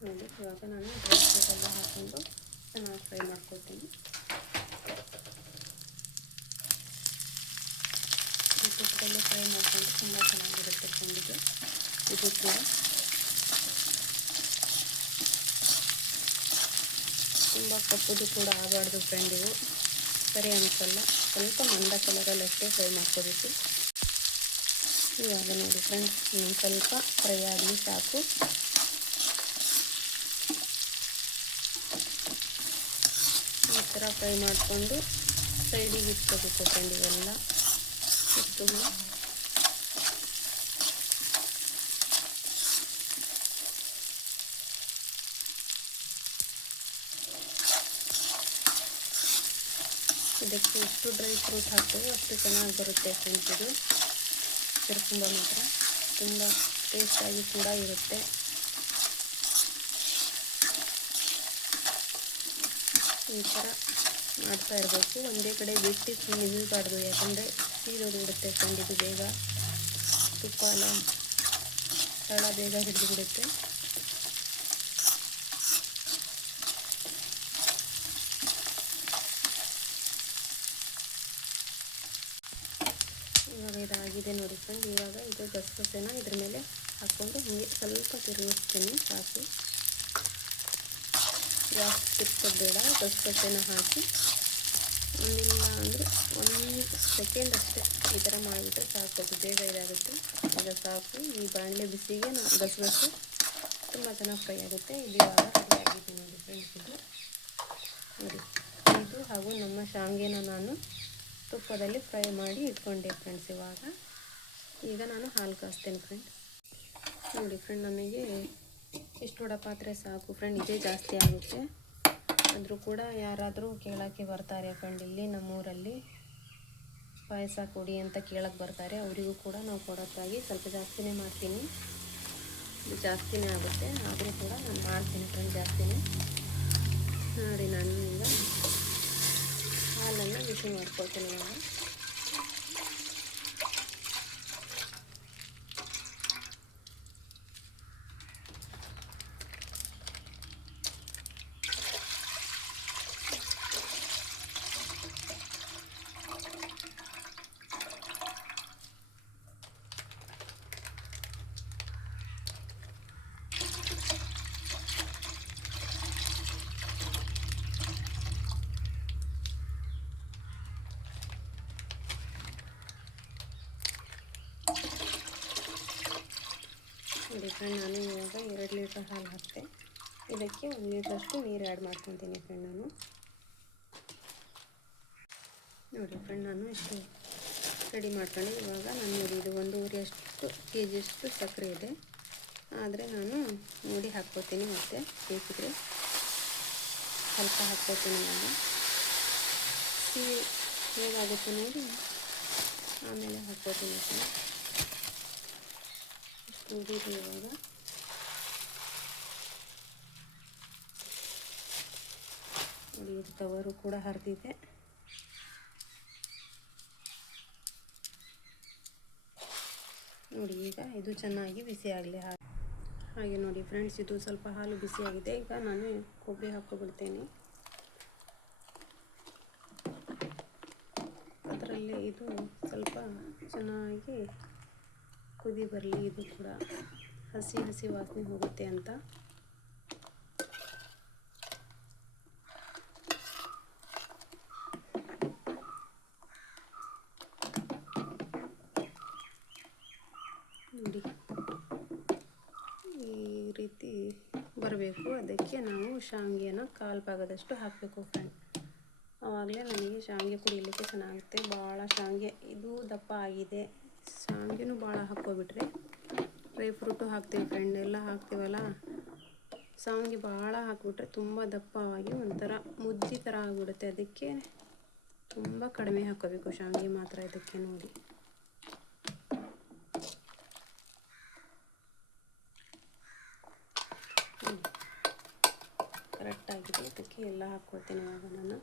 ನೋಡಿ ಇವಾಗ ನಾನು ಡ್ರೈ ಫ್ರೂಟೆಲ್ಲ ಹಾಕ್ಕೊಂಡು ಚೆನ್ನಾಗಿ ಫ್ರೈ ಮಾಡ್ಕೊಳ್ತೀನಿ. ತುಪ್ಪದಲ್ಲಿ ಫ್ರೈ ಮಾಡಿಕೊಂಡು ತುಂಬ ಚೆನ್ನಾಗಿರುತ್ತೆ ಫ್ರೆಂಡಿಗೆ. ಇದು ಕೂಡ ತುಂಬ ಕಪ್ಪುದು ಕೂಡ ಆಗಬಾರ್ದು ಫ್ರೆಂಡ್. ಇವು ಸರಿ ಅನಿಸಲ್ಲ. ಸ್ವಲ್ಪ ಮಂದ ಕಲರಲ್ಲಿ ಅಷ್ಟೇ ಫ್ರೈ ಮಾಡ್ಕೋಬೇಕು. ಇವಾಗ ನೋಡಿ ಫ್ರೆಂಡ್ಸ್, ಇನ್ನೊಂದು ಸ್ವಲ್ಪ ಫ್ರೈ ಆಗಲಿ ಸಾಕು. ಫ್ರೈ ಮಾಡಿಕೊಂಡು ಸೈಡಿಗೆ ಇಟ್ಕೋಬೇಕು ಫ್ರೆಂಡ್. ಇವೆಲ್ಲ ಇಟ್ಟು ಇದಕ್ಕೆ ಎಷ್ಟು ಡ್ರೈ ಫ್ರೂಟ್ ಹಾಕ್ತೀವಿ ಅಷ್ಟು ಚೆನ್ನಾಗಿ ಬರುತ್ತೆ ಫ್ರೆಂಡ್ಸ್. ಇದು ಚಿರ್ಕುಂಬ ಮಾತ್ರ ತುಂಬ ಟೇಸ್ಟಾಗಿ ಕೂಡ ಇರುತ್ತೆ. ಈ ಥರ ಮಾಡ್ತಾ ಇರಬೇಕು. ಒಂದೇ ಕಡೆ ಬಿಟ್ಟು ನಿಲ್ಬಾರ್ದು, ಯಾಕಂದರೆ ಸೀದೋದು ಬಿಡುತ್ತೆ ಫ್ರೆಂಡ್. ಇದು ಬೇಗ ತುಪ್ಪ ಎಲ್ಲ ತಳ ಬೇಗ ಹಿಡಿದು ಬಿಡುತ್ತೆ. ಇವಾಗ ಇದಾಗಿದೆ ನೋಡಿ ಫ್ರೆಂಡ್. ಇವಾಗ ಇದು ಗಸಗಸೆನ ಇದ್ರ ಮೇಲೆ ಹಾಕ್ಕೊಂಡು ಹೀಗೆ ಸ್ವಲ್ಪ ತಿರುಗಿಸ್ತೀನಿ ಸಾಕು. ಜಾಸ್ತಿ ತಿರ್ಸೋದು ಬೇಡ. ಗಸಗಸೆನ ಹಾಕಿ ಒಂದಿಲ್ಲ ಅಂದರೆ 1 ಸೆಕೆಂಡ್ ಅಷ್ಟೇ ಈ ಥರ ಮಾಡಿಬಿಟ್ರೆ ಸಾಕು. ಅದು ಬೇಗ ಇದಾಗುತ್ತೆ. ಈಗ ಸಾಕು. ಈ ಬಾಣಲೆ ಬಿಸಿಗೆ ಗಸಗಸೆ ತುಂಬ ಚೆನ್ನಾಗಿ ಫ್ರೈ ಆಗುತ್ತೆ. ಇದು ಇವಾಗ ರೆಡಿ ಆಗಿದೆ ನೋಡಿ ಫ್ರೆಂಡ್ಸ್. ಇದು ನೋಡಿ, ಇದು ಹಾಗೂ ನಮ್ಮ ಶಾವಿಗೆನ ನಾನು ತುಪ್ಪದಲ್ಲಿ ಫ್ರೈ ಮಾಡಿ ಇಟ್ಕೊಂಡೆ ಫ್ರೆಂಡ್ಸ್. ಈಗ ನಾನು ಹಾಲು ಕಾಸ್ತೇನೆ ಫ್ರೆಂಡ್. ನೋಡಿ ಫ್ರೆಂಡ್, ನಮಗೆ ಇಷ್ಟು ದೊಡ್ಡ ಪಾತ್ರೆ ಸಾಕು ಫ್ರೆಂಡ್. ಇದೇ ಜಾಸ್ತಿ ಆಗುತ್ತೆ. ಆದರೂ ಕೂಡ ಯಾರಾದರೂ ಕೇಳೋಕ್ಕೆ ಬರ್ತಾರೆ ಫ್ರೆಂಡ್. ಇಲ್ಲಿ ನಮ್ಮೂರಲ್ಲಿ ಪಾಯಸ ಕೊಡಿ ಅಂತ ಕೇಳಕ್ಕೆ ಬರ್ತಾರೆ. ಅವರಿಗೂ ಕೂಡ ನಾವು ಕೊಡೋಕ್ಕಾಗಿ ಸ್ವಲ್ಪ ಜಾಸ್ತಿನೇ ಮಾಡ್ತೀನಿ. ಇದು ಜಾಸ್ತಿನೇ ಆಗುತ್ತೆ, ಆದರೂ ಕೂಡ ನಾನು ಮಾಡ್ತೀನಿ ಫ್ರೆಂಡ್ ಜಾಸ್ತಿನೇ. ನೋಡಿ, ನಾನು ಈಗ ಹಾಲನ್ನು ಬಿಸಿ ಮಾಡ್ಕೊಳ್ತೀನಿ. ಇವಾಗ ನೋಡಿ ಫ್ರೆಂಡ್, ನಾನು ಇವಾಗ 2 ಲೀಟ್ರ್ ಹಾಲು ಹಾಕ್ತೆ. ಇದಕ್ಕೆ 1 ಲೀಟ್ರಷ್ಟು ನೀರು ಆ್ಯಡ್ ಮಾಡ್ಕೊತೀನಿ ಫ್ರೆಂಡ್. ನಾನು ನೋಡಿ ಫ್ರೆಂಡ್, ನಾನು ಇಷ್ಟು ರೆಡಿ ಮಾಡ್ಕೊಂಡು ಇವಾಗ ನಾನು ನೋಡಿ ಇದು 1.5 kg ಸಕ್ಕರೆ ಇದೆ. ಆದರೆ ನಾನು ನೋಡಿ ಹಾಕ್ಕೋತೀನಿ. ಮತ್ತು ಬೇಕಿದ್ರೆ ಸ್ವಲ್ಪ ಹಾಕ್ಕೋತೀನಿ. ನಾನು ಸಿಹಿ ಹೇಗಾಗುತ್ತೆ ನೋಡಿ ಆಮೇಲೆ ಹಾಕ್ಕೋತೀನಿ ಫ್ರೆಂಡ್. ಉರಿದು ಇವಾಗ ನೋಡಿ, ಇದು ಕವರು ಕೂಡ ಹರಿದಿದೆ. ನೋಡಿ, ಈಗ ಇದು ಚೆನ್ನಾಗಿ ಬಿಸಿ ಆಗಲಿ. ಹಾಗೆ ನೋಡಿ ಫ್ರೆಂಡ್ಸ್, ಇದು ಸ್ವಲ್ಪ ಹಾಲು ಬಿಸಿಯಾಗಿದೆ. ಈಗ ನಾನು ಕೊಬ್ಬರಿ ಹಾಕ್ಕೊಬಿಡ್ತೇನೆ. ಅದರಲ್ಲೇ ಇದು ಸ್ವಲ್ಪ ಚೆನ್ನಾಗಿ ಕುದಿ ಬರಲಿ. ಇದು ಕೂಡ ಹಸಿ ಹಸಿ ವಾಸನೆ ಹೋಗುತ್ತೆ ಅಂತ. ನೋಡಿ, ಈ ರೀತಿ ಬರಬೇಕು. ಅದಕ್ಕೆ ನಾವು ಶಾವಿಗೆನ 1/4 ಭಾಗದಷ್ಟು ಹಾಕಬೇಕು ಫ್ರೆಂಡ್. ಆವಾಗಲೇ ನನಗೆ ಶಾವಿಗೆ ಕುಡಿಯಲಿಕ್ಕೆ ಚೆನ್ನಾಗುತ್ತೆ. ಭಾಳ ಶಾವಿಗೆ ಇದು ದಪ್ಪ ಆಗಿದೆ. ಶಾವಿಗೆನೂ ಭಾಳ ಹಾಕ್ಕೊಬಿಟ್ರೆ, ಡ್ರೈ ಫ್ರೂಟು ಹಾಕ್ತೀವಿ ಫ್ರೆಂಡ್, ಎಲ್ಲ ಹಾಕ್ತೀವಲ್ಲ, ಶಾವಿಗೆ ಭಾಳ ಹಾಕಿಬಿಟ್ರೆ ತುಂಬ ದಪ್ಪವಾಗಿ ಒಂಥರ ಮುದ್ದೆ ಥರ ಆಗಿಬಿಡುತ್ತೆ. ಅದಕ್ಕೆ ತುಂಬ ಕಡಿಮೆ ಹಾಕ್ಕೋಬೇಕು ಶಾವಿಗೆ ಮಾತ್ರ. ಇದಕ್ಕೆ ನೋಡಿ ಕರೆಕ್ಟಾಗಿದೆ. ಇದಕ್ಕೆ ಎಲ್ಲ ಹಾಕ್ಕೊಳ್ತೇನೆ ಇವಾಗ ನಾನು.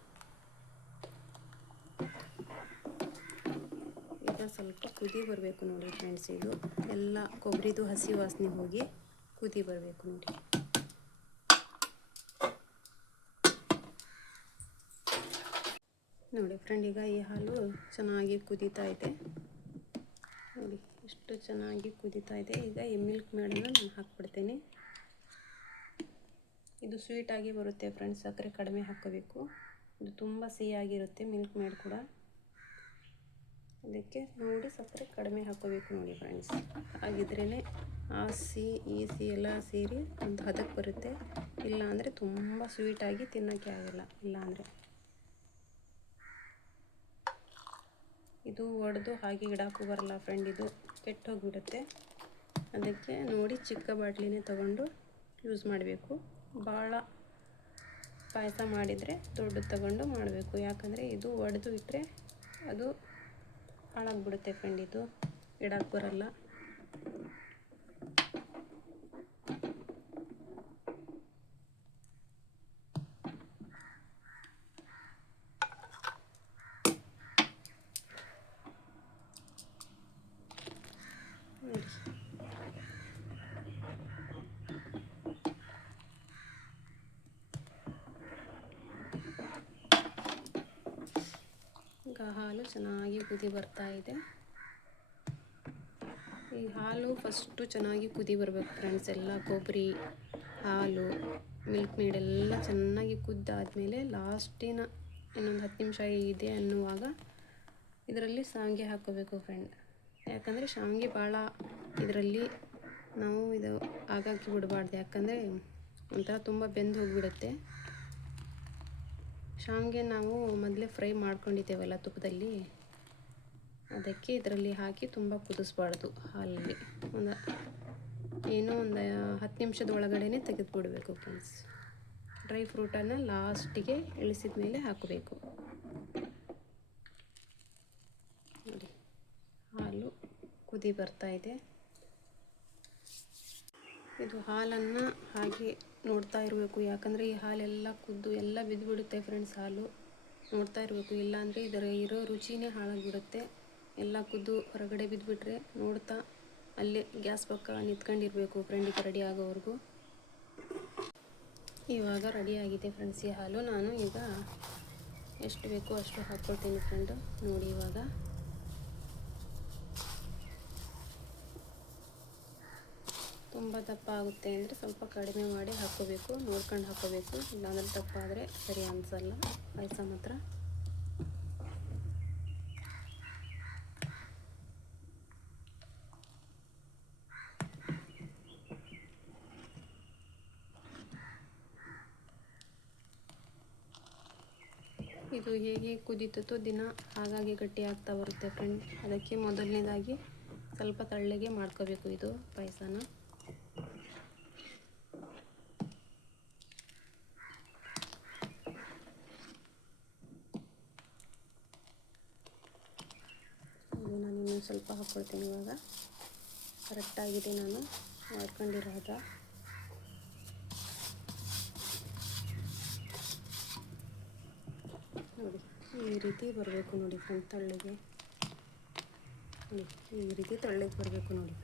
ಈಗ ಸ್ವಲ್ಪ ಕುದಿ ಬರಬೇಕು ನೋಡಿ ಫ್ರೆಂಡ್ಸ್. ಇದು ಎಲ್ಲ ಕೊಬ್ಬರಿದು ಹಸಿ ವಾಸನೆ ಹೋಗಿ ಕುದಿ ಬರಬೇಕು ನೋಡಿ. ನೋಡಿ ಫ್ರೆಂಡ್, ಈಗ ಈ ಹಾಲು ಚೆನ್ನಾಗಿ ಕುದೀತಾ ಇದೆ. ನೋಡಿ ಎಷ್ಟು ಚೆನ್ನಾಗಿ ಕುದೀತಾ ಇದೆ. ಈಗ ಈ ಮಿಲ್ಕ್ ಮೇಡನ್ನು ನಾನು ಹಾಕ್ಬಿಡ್ತೇನೆ. ಇದು ಸ್ವೀಟಾಗಿ ಬರುತ್ತೆ ಫ್ರೆಂಡ್ಸ್. ಸಕ್ಕರೆ ಕಡಿಮೆ ಹಾಕ್ಕೋಬೇಕು. ಇದು ತುಂಬ ಸಿಹಿಯಾಗಿರುತ್ತೆ ಮಿಲ್ಕ್ ಮೇಡ್ ಕೂಡ. ಅದಕ್ಕೆ ನೋಡಿ ಸಕ್ಕರೆ ಕಡಿಮೆ ಹಾಕ್ಕೋಬೇಕು ನೋಡಿ ಫ್ರೆಂಡ್ಸ್. ಹಾಗಿದ್ರೇ ಆ ಸಿಹಿ ಈ ಸಿಹಿ ಎಲ್ಲ ಸೇರಿ ಒಂದು ಹದಕ್ಕೆ ಬರುತ್ತೆ. ಇಲ್ಲಾಂದರೆ ತುಂಬ ಸ್ವೀಟಾಗಿ ತಿನ್ನೋಕ್ಕೆ ಆಗಲ್ಲ ಇಲ್ಲಾಂದರೆ. ಇದು ಒಡೆದು ಹಾಗೆ ಇಡೋಕ್ಕೂ ಬರಲ್ಲ ಫ್ರೆಂಡ್, ಇದು ಕೆಟ್ಟು ಹೋಗಿಬಿಡುತ್ತೆ. ಅದಕ್ಕೆ ನೋಡಿ ಚಿಕ್ಕ ಬಾಟ್ಲಿನೇ ತಗೊಂಡು ಯೂಸ್ ಮಾಡಬೇಕು. ಭಾಳ ಪಾಯಸ ಮಾಡಿದರೆ ದೊಡ್ಡದು ತಗೊಂಡು ಮಾಡಬೇಕು, ಯಾಕಂದರೆ ಇದು ಒಡೆದು ಇಟ್ಟರೆ ಅದು ಹಾಳಾಗಿಬಿಡುತ್ತೆ ಫ್ರೆಂಡ್, ಇದು ಇಡೋಕ್ಕೆ ಬರಲ್ಲ. ಈಗ ಹಾಲು ಚೆನ್ನಾಗಿ ಕುದಿ ಬರ್ತಾ ಇದೆ. ಈ ಹಾಲು ಫಸ್ಟು ಚೆನ್ನಾಗಿ ಕುದಿ ಬರಬೇಕು ಫ್ರೆಂಡ್ಸ್. ಎಲ್ಲ ಕೊಬ್ಬರಿ, ಹಾಲು, ಮಿಲ್ಕ್ ಮೇಡ್ ಎಲ್ಲ ಚೆನ್ನಾಗಿ ಕುದ್ದಾದಮೇಲೆ ಲಾಸ್ಟಿನ ಇನ್ನೊಂದು 10 ನಿಮಿಷ ಇದೆ ಅನ್ನುವಾಗ ಇದರಲ್ಲಿ ಶಾವಿಗೆ ಹಾಕ್ಕೋಬೇಕು ಫ್ರೆಂಡ್. ಯಾಕಂದರೆ ಶಾವಿಗೆ ಭಾಳ ಇದರಲ್ಲಿ ನಾವು ಇದು ಆಗಾಕಿ ಬಿಡಬಾರ್ದು, ಯಾಕಂದರೆ ಒಂಥರ ತುಂಬ ಬೆಂದು ಹೋಗಿಬಿಡುತ್ತೆ. ಶಾವಿಗೆ ನಾವು ಮೊದಲೇ ಫ್ರೈ ಮಾಡ್ಕೊಂಡಿದ್ದೇವಲ್ಲ ತುಪ್ಪದಲ್ಲಿ, ಅದಕ್ಕೆ ಇದರಲ್ಲಿ ಹಾಕಿ ತುಂಬ ಕುದಿಸ್ಬಾರ್ದು. ಹಾಲಲ್ಲಿ ಒಂದು 10 ನಿಮಿಷದ ಒಳಗಡೆ ತೆಗೆದುಬಿಡಬೇಕು ಫ್ರೆಂಡ್ಸ್. ಡ್ರೈ ಫ್ರೂಟನ್ನು ಲಾಸ್ಟಿಗೆ ಇಳಿಸಿದ ಮೇಲೆ ಹಾಕಬೇಕು. ನೋಡಿ ಹಾಲು ಕುದಿ ಬರ್ತಾ ಇದೆ. ಇದು ಹಾಲನ್ನು ಹಾಗೆ ನೋಡ್ತಾ ಇರಬೇಕು, ಯಾಕಂದರೆ ಈ ಹಾಲೆಲ್ಲ ಕುದ್ದು ಎಲ್ಲ ಬಿದ್ದುಬಿಡುತ್ತೆ ಫ್ರೆಂಡ್ಸ್. ಹಾಲು ನೋಡ್ತಾ ಇರಬೇಕು, ಇಲ್ಲಾಂದರೆ ಇದರ ಇರೋ ರುಚಿನೇ ಹಾಳಾಗಿಬಿಡುತ್ತೆ. ಎಲ್ಲ ಕುದ್ದು ಹೊರಗಡೆ ಬಿದ್ದುಬಿಟ್ರೆ ನೋಡ್ತಾ ಅಲ್ಲೇ ಗ್ಯಾಸ್ ಪಕ್ಕ ನಿಂತ್ಕೊಂಡಿರಬೇಕು ಫ್ರೆಂಡ್, ಇದು ರೆಡಿ ಆಗೋವರೆಗೂ. ಇವಾಗ ರೆಡಿ ಆಗಿದೆ ಫ್ರೆಂಡ್ಸ್ ಈ ಹಾಲು. ನಾನು ಈಗ ಎಷ್ಟು ಬೇಕೋ ಅಷ್ಟು ಹಾಕ್ಕೊಳ್ತೀನಿ ಫ್ರೆಂಡು. ನೋಡಿ ಇವಾಗ ತುಂಬ ದಪ್ಪ ಆಗುತ್ತೆ ಅಂದರೆ ಸ್ವಲ್ಪ ಕಡಿಮೆ ಮಾಡಿ ಹಾಕ್ಕೋಬೇಕು, ನೋಡ್ಕೊಂಡು ಹಾಕ್ಕೋಬೇಕು. ಇಲ್ಲಾಂದರೆ ದಪ್ಪ ಆದರೆ ಸರಿ ಅನಿಸಲ್ಲ ಪಾಯಸ ಮಾತ್ರ. ಇದು ಹೇಗೆ ಕುದೀತೋ ದಿನ ಹಾಗಾಗಿ ಗಟ್ಟಿ ಆಗ್ತಾ ಬರುತ್ತೆ ಫ್ರೆಂಡ್. ಅದಕ್ಕೆ ಮೊದಲನೇದಾಗಿ ಸ್ವಲ್ಪ ತಳ್ಳಗೆ ಮಾಡ್ಕೋಬೇಕು ಇದು ಪಾಯಸನ. ನಾನು ಇನ್ನೊಂದು ಸ್ವಲ್ಪ ಹಾಕ್ಕೊಳ್ತೀನಿ. ಇವಾಗ ಕರೆಕ್ಟಾಗಿದೆ ನಾನು ಮಾಡ್ಕೊಂಡಿರೋದ. ನೋಡಿ ಈ ರೀತಿ ಬರಬೇಕು ನೋಡಿ ಫ್ರೆಂಡ್, ತಳ್ಳಗೆ ನೋಡಿ ಈ ರೀತಿ ತಳ್ಳಗೆ ಬರಬೇಕು ನೋಡಿ,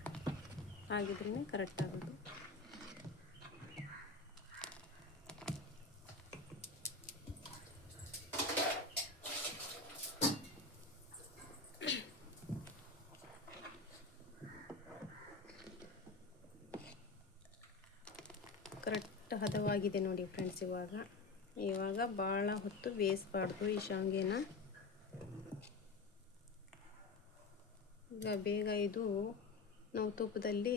ಹಾಗಿದ್ರೇ ಕರೆಕ್ಟ್ ಆಗೋದು. ಕರೆಕ್ಟ್ ಹದವಾಗಿದೆ ನೋಡಿ ಫ್ರೆಂಡ್ಸ್. ಇವಾಗ ಭಾಳ ಹೊತ್ತು ಬೇಯಿಸಬಾರ್ದು ಈ ಶಾವಿಗೆನ. ಈಗ ಬೇಗ ಇದು ನಾವು ತುಪ್ಪದಲ್ಲಿ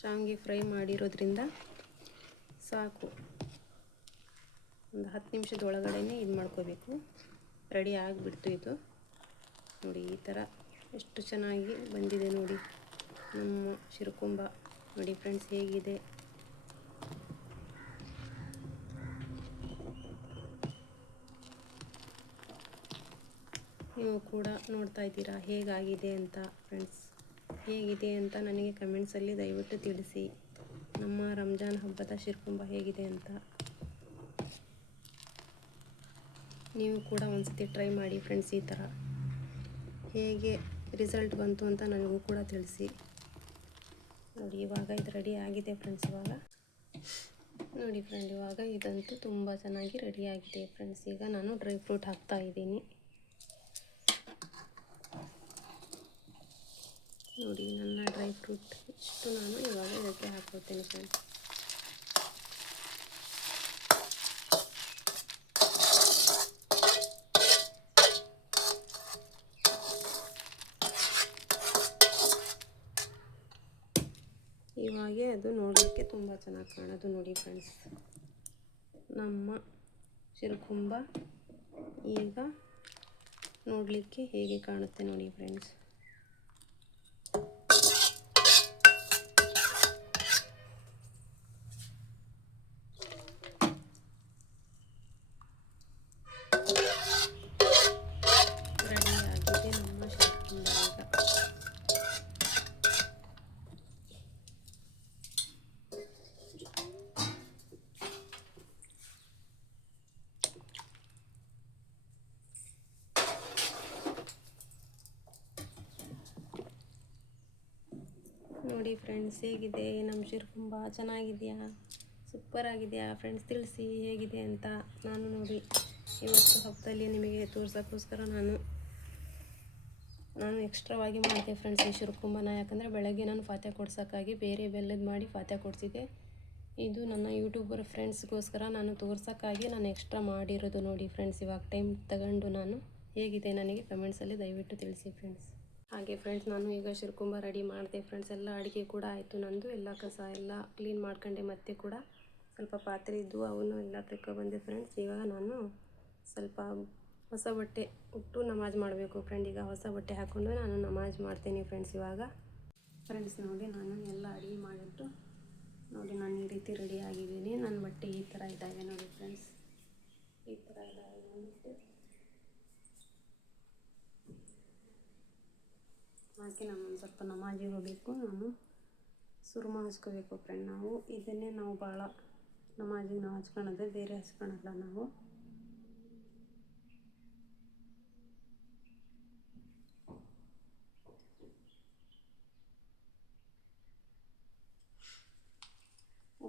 ಶಾವಿಗೆ ಫ್ರೈ ಮಾಡಿರೋದ್ರಿಂದ ಸಾಕು, ಒಂದು 10 ನಿಮಿಷದ ಒಳಗಡೆ ಇದು ಮಾಡ್ಕೋಬೇಕು. ರೆಡಿ ಆಗಿಬಿಡ್ತು ಇದು. ನೋಡಿ ಈ ಥರ ಎಷ್ಟು ಚೆನ್ನಾಗಿ ಬಂದಿದೆ ನೋಡಿ ನಮ್ಮ ಶಿರಕುಂಬ. ನೋಡಿ ಫ್ರೆಂಡ್ಸ್ ಹೇಗಿದೆ. ನೀವು ಕೂಡ ನೋಡ್ತಾ ಇದ್ದೀರಾ ಹೇಗಾಗಿದೆ ಅಂತ ಫ್ರೆಂಡ್ಸ್. ಹೇಗಿದೆ ಅಂತ ನನಗೆ ಕಮೆಂಟ್ಸಲ್ಲಿ ದಯವಿಟ್ಟು ತಿಳಿಸಿ. ನಮ್ಮ ರಂಜಾನ್ ಹಬ್ಬದ ಶಿರಕುಂಬ ಹೇಗಿದೆ ಅಂತ ನೀವು ಕೂಡ ಒಂದ್ಸತಿ ಟ್ರೈ ಮಾಡಿ ಫ್ರೆಂಡ್ಸ್. ಈ ಥರ ಹೇಗೆ ರಿಸಲ್ಟ್ ಬಂತು ಅಂತ ನನಗೂ ಕೂಡ ತಿಳಿಸಿ. ನೋಡಿ ಇವಾಗ ಇದು ರೆಡಿ ಆಗಿದೆ ಫ್ರೆಂಡ್ಸ್. ಇವಾಗ ನೋಡಿ ಫ್ರೆಂಡ್, ಇವಾಗ ಇದಂತೂ ತುಂಬ ಚೆನ್ನಾಗಿ ರೆಡಿ ಆಗಿದೆ ಫ್ರೆಂಡ್ಸ್. ಈಗ ನಾನು ಡ್ರೈ ಫ್ರೂಟ್ ಹಾಕ್ತಾ ಇದ್ದೀನಿ. ನೋಡಿ ನನ್ನ ಡ್ರೈ ಫ್ರೂಟ್ ಇಷ್ಟು ನಾನು ಇವಾಗ ಇದಕ್ಕೆ ಹಾಕ್ಕೊಳ್ತೇನೆ ಫ್ರೆಂಡ್ಸ್. ಇವಾಗೆ ಅದು ನೋಡಲಿಕ್ಕೆ ತುಂಬ ಚೆನ್ನಾಗಿ ಕಾಣೋದು ನೋಡಿ ಫ್ರೆಂಡ್ಸ್. ನಮ್ಮ ಶಿರಕುಂಬ ಈಗ ನೋಡಲಿಕ್ಕೆ ಹೇಗೆ ಕಾಣುತ್ತೆ ನೋಡಿ ಫ್ರೆಂಡ್ಸ್. ರೆಡಿಯಾಗಿದೆ ನಮ್ಮ ಶಿರ್ಕುಂಬ ಈಗ. ನೋಡಿ ಫ್ರೆಂಡ್ಸ್, ಹೇಗಿದೆ ನಮ್ಮ ಶಿರ್ಕುಂಬ? ಚೆನ್ನಾಗಿದೆಯಾ? ಸೂಪರ್ ಆಗಿದೆಯಾ ಫ್ರೆಂಡ್ಸ್? ತಿಳಿಸಿ ಹೇಗಿದೆ ಅಂತ. ನಾನು ನೋಡಿ ಇವತ್ತು ಹಬ್ಬದಲ್ಲಿ ನಿಮಗೆ ತೋರ್ಸೋಕ್ಕೋಸ್ಕರ ನಾನು ಎಕ್ಸ್ಟ್ರಾವಾಗಿ ಮಾಡಿದೆ ಫ್ರೆಂಡ್ಸ್ ಈ ಶಿರ್ಕುಂಬನ. ಯಾಕಂದರೆ ಬೆಳಗ್ಗೆ ನಾನು ಫಾತ್ಯ ಕೊಡ್ಸೋಕ್ಕಾಗಿ ಬೇರೆ ಬೆಲ್ಲದ ಮಾಡಿ ಫಾತ್ಯ ಕೊಡಿಸಿದ್ದೆ. ಇದು ನನ್ನ ಯೂಟ್ಯೂಬರ್ ಫ್ರೆಂಡ್ಸ್ಗೋಸ್ಕರ ನಾನು ತೋರ್ಸೋಕ್ಕಾಗಿ ನಾನು ಎಕ್ಸ್ಟ್ರಾ ಮಾಡಿರೋದು ನೋಡಿ ಫ್ರೆಂಡ್ಸ್. ಇವಾಗ ಟೈಮ್ ತಗೊಂಡು ನಾನು ಹೇಗಿದೆ ನನಗೆ ಕಮೆಂಟ್ಸಲ್ಲಿ ದಯವಿಟ್ಟು ತಿಳಿಸಿ ಫ್ರೆಂಡ್ಸ್. ಹಾಗೆ ಫ್ರೆಂಡ್ಸ್, ನಾನು ಈಗ ಶಿರ್ಕುಂಬ ರೆಡಿ ಮಾಡಿದೆ ಫ್ರೆಂಡ್ಸ್. ಎಲ್ಲ ಅಡುಗೆ ಕೂಡ ಆಯಿತು ನಂದು. ಎಲ್ಲ ಕಸ ಎಲ್ಲ ಕ್ಲೀನ್ ಮಾಡ್ಕೊಂಡೆ. ಮತ್ತೆ ಕೂಡ ಸ್ವಲ್ಪ ಪಾತ್ರೆ ಇದ್ದು ಅವನು ಎಲ್ಲ ತಗೊಬಂದೆ ಫ್ರೆಂಡ್ಸ್. ಇವಾಗ ನಾನು ಸ್ವಲ್ಪ ಹೊಸ ಬಟ್ಟೆ ಉಟ್ಟು ನಮಾಜ್ ಮಾಡಬೇಕು ಫ್ರೆಂಡ್. ಈಗ ಹೊಸ ಬಟ್ಟೆ ಹಾಕ್ಕೊಂಡು ನಾನು ನಮಾಜ್ ಮಾಡ್ತೀನಿ ಫ್ರೆಂಡ್ಸ್. ಇವಾಗ ಫ್ರೆಂಡ್ಸ್ ನೋಡಿ, ನಾನು ಎಲ್ಲ ಅಡುಗೆ ಮಾಡಿಬಿಟ್ಟು ನೋಡಿ ನಾನು ಈ ರೀತಿ ರೆಡಿ ಆಗಿದ್ದೀನಿ. ನನ್ನ ಬಟ್ಟೆ ಈ ಥರ ಇದ್ದಾವೆ ನೋಡಿ ಫ್ರೆಂಡ್ಸ್. ಈ ಥರ ಇದ್ದಾವೆ ಬಂದ್ಬಿಟ್ಟು ಹಾಗೆ ನಾನು ಒಂದು ಸ್ವಲ್ಪ ನಮಾಜಿಗೆ ಹೋಗಬೇಕು. ನಾನು ಸುರುಮ ಹಚ್ಕೋಬೇಕು ಫ್ರೆಂಡ್. ನಾವು ಇದನ್ನೇ ನಾವು ಭಾಳ ನಮಾಜಿಗೆ ನಾವು ಹಚ್ಕೊಳೋದು, ಬೇರೆ ಹಚ್ಕೊಳಲ್ಲ ನಾವು.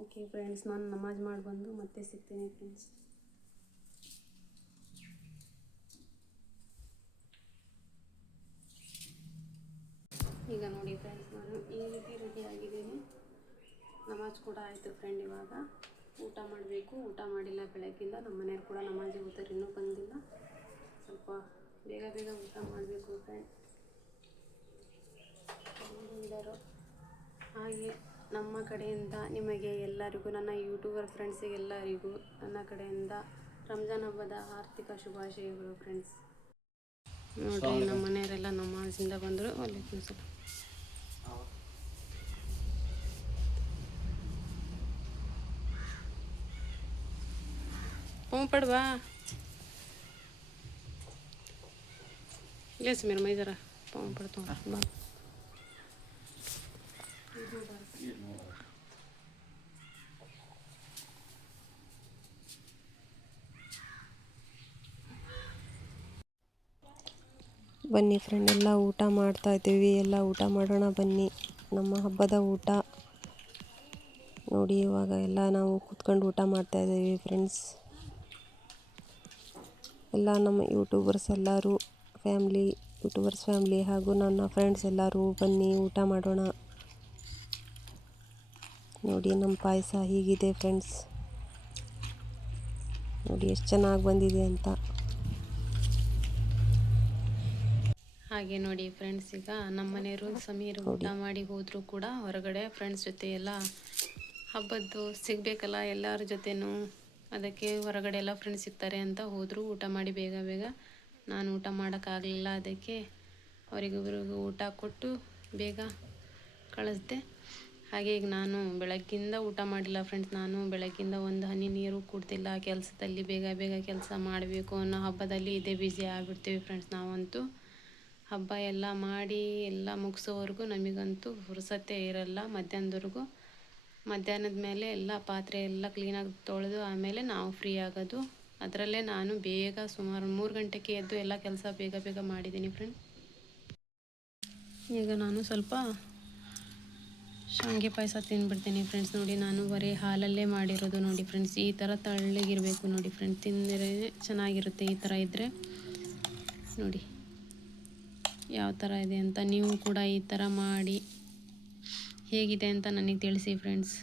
ಓಕೆ ಫ್ರೆಂಡ್ಸ್, ನಾನು ನಮಾಜ್ ಮಾಡಿ ಬಂದು ಮತ್ತೆ ಸಿಗ್ತೀನಿ ಫ್ರೆಂಡ್ಸ್. ಈಗ ನೋಡಿ ಫ್ರೆಂಡ್ಸ್, ನಾನು ಈ ರೀತಿ ರೆಡಿ ಆಗಿದ್ದೀನಿ. ನಮಾಜ್ ಕೂಡ ಆಯಿತು ಫ್ರೆಂಡ್. ಇವಾಗ ಊಟ ಮಾಡಬೇಕು. ಊಟ ಮಾಡಿಲ್ಲ ಬೆಳಗ್ಗಿಂದ. ನಮ್ಮ ಮನೆಯವ್ರು ಕೂಡ ನಮಾಜಿಗೆ ಹೋಗ್ತಾರೆ, ಇನ್ನೂ ಬಂದಿಲ್ಲ. ಸ್ವಲ್ಪ ಬೇಗ ಬೇಗ ಊಟ ಮಾಡಬೇಕು ಫ್ರೆಂಡ್. ಹಾಗೆ ನಮ್ಮ ಕಡೆಯಿಂದ ನಿಮಗೆ ಎಲ್ಲರಿಗೂ, ನನ್ನ ಯೂಟ್ಯೂಬರ್ ಫ್ರೆಂಡ್ಸಿಗೆಲ್ಲರಿಗೂ ನನ್ನ ಕಡೆಯಿಂದ ರಂಜಾನ್ ಹಬ್ಬದ ಆರ್ಥಿಕ ಶುಭಾಶಯಗಳು ಫ್ರೆಂಡ್ಸ್. ನೋಡಿರಿ, ನಮ್ಮ ಮನೆಯವರೆಲ್ಲ ನಮಾಜಿಂದ ಬಂದರು. ವಾಲೇಕುಮ್ ಸಲಾಮ್. ಪಡ್ವಾ ले मेरा मैं ज़रा पाँव पड़ता हूँ। ಬನ್ನಿ ಫ್ರೆಂಡ್, ಎಲ್ಲ ಊಟ ಮಾಡ್ತಾ ಇದ್ದೀವಿ. ಎಲ್ಲ ಊಟ ಮಾಡೋಣ ಬನ್ನಿ. ನಮ್ಮ ಹಬ್ಬದ ಊಟ ನೋಡಿ. ಇವಾಗ ಎಲ್ಲ ನಾವು ಕೂತ್ಕೊಂಡು ಊಟ ಮಾಡ್ತಾ ಇದ್ದೀವಿ ಫ್ರೆಂಡ್ಸ್. ಎಲ್ಲ ನಮ್ಮ ಯೂಟ್ಯೂಬರ್ಸ್ ಎಲ್ಲರೂ ಯೂಟ್ಯೂಬರ್ಸ್ ಫ್ಯಾಮ್ಲಿ ಹಾಗೂ ನನ್ನ ಫ್ರೆಂಡ್ಸ್ ಎಲ್ಲರೂ ಬನ್ನಿ ಊಟ ಮಾಡೋಣ. ನೋಡಿ ನಮ್ಮ ಪಾಯಸ ಹೀಗಿದೆ ಫ್ರೆಂಡ್ಸ್. ನೋಡಿ ಎಷ್ಟು ಚೆನ್ನಾಗಿ ಬಂದಿದೆ ಅಂತ. ಹಾಗೆ ನೋಡಿ ಫ್ರೆಂಡ್ಸ್, ಈಗ ನಮ್ಮ ಮನೆಯವರು ಸಮೀರ್ ಊಟ ಮಾಡಿ ಹೋದರೂ ಕೂಡ ಹೊರಗಡೆ ಫ್ರೆಂಡ್ಸ್ ಜೊತೆ ಎಲ್ಲ ಹಬ್ಬದ್ದು ಸಿಗಬೇಕಲ್ಲ ಎಲ್ಲರ ಜೊತೆನೂ. ಅದಕ್ಕೆ ಹೊರಗಡೆ ಎಲ್ಲ ಫ್ರೆಂಡ್ಸ್ ಸಿಗ್ತಾರೆ ಅಂತ ಹೋದರು ಊಟ ಮಾಡಿ ಬೇಗ ಬೇಗ. ನಾನು ಊಟ ಮಾಡೋಕ್ಕಾಗಲಿಲ್ಲ, ಅದಕ್ಕೆ ಅವರಿಗೊಬ್ಬರಿಗೂ ಊಟ ಕೊಟ್ಟು ಬೇಗ ಕಳಿಸ್ದೆ. ಹಾಗೆ ಈಗ ನಾನು ಬೆಳಗ್ಗಿಂದ ಊಟ ಮಾಡಿಲ್ಲ ಫ್ರೆಂಡ್ಸ್. ನಾನು ಬೆಳಗ್ಗಿಂದ ಒಂದು ಹನಿ ನೀರು ಕುಡ್ದಿಲ್ಲ. ಕೆಲಸದಲ್ಲಿ ಬೇಗ ಬೇಗ ಕೆಲಸ ಮಾಡಬೇಕು ಅನ್ನೋ ಹಬ್ಬದಲ್ಲಿ ಇದೇ ಬ್ಯುಸಿ ಆಗಿಬಿಡ್ತೀವಿ ಫ್ರೆಂಡ್ಸ್. ನಾವಂತೂ ಹಬ್ಬ ಎಲ್ಲ ಮಾಡಿ ಎಲ್ಲ ಮುಗಿಸೋವರೆಗೂ ನಮಗಂತೂ ಫುರ್ಸತ್ತೇ ಇರಲ್ಲ. ಮಧ್ಯಾಹ್ನದ ಮೇಲೆ ಎಲ್ಲ ಪಾತ್ರೆ ಎಲ್ಲ ಕ್ಲೀನಾಗಿ ತೊಳೆದು ಆಮೇಲೆ ನಾವು ಫ್ರೀ ಆಗೋದು. ಅದರಲ್ಲೇ ನಾನು ಬೇಗ ಸುಮಾರು 3 ಗಂಟೆಗೆ ಎದ್ದು ಎಲ್ಲ ಕೆಲಸ ಬೇಗ ಬೇಗ ಮಾಡಿದ್ದೀನಿ ಫ್ರೆಂಡ್. ಈಗ ನಾನು ಸ್ವಲ್ಪ ಶಾವಿಗೆ ಪಾಯಸ ತಿಂದ್ಬಿಡ್ತೀನಿ ಫ್ರೆಂಡ್ಸ್. ನೋಡಿ, ನಾನು ಬರೀ ಹಾಲಲ್ಲೇ ಮಾಡಿರೋದು ನೋಡಿ ಫ್ರೆಂಡ್ಸ್. ಈ ಥರ ತಳ್ಳಗಿರಬೇಕು ನೋಡಿ ಫ್ರೆಂಡ್ಸ್. ತಿಂದರೆ ಚೆನ್ನಾಗಿರುತ್ತೆ ಈ ಥರ ಇದ್ದರೆ. ನೋಡಿ ಯಾವ ಥರ ಇದೆ ಅಂತ. ನೀವು ಕೂಡ ಈ ಥರ ಮಾಡಿ ಹೇಗಿದೆ ಅಂತ ನನಗೆ ತಿಳಿಸಿ ಫ್ರೆಂಡ್ಸ್.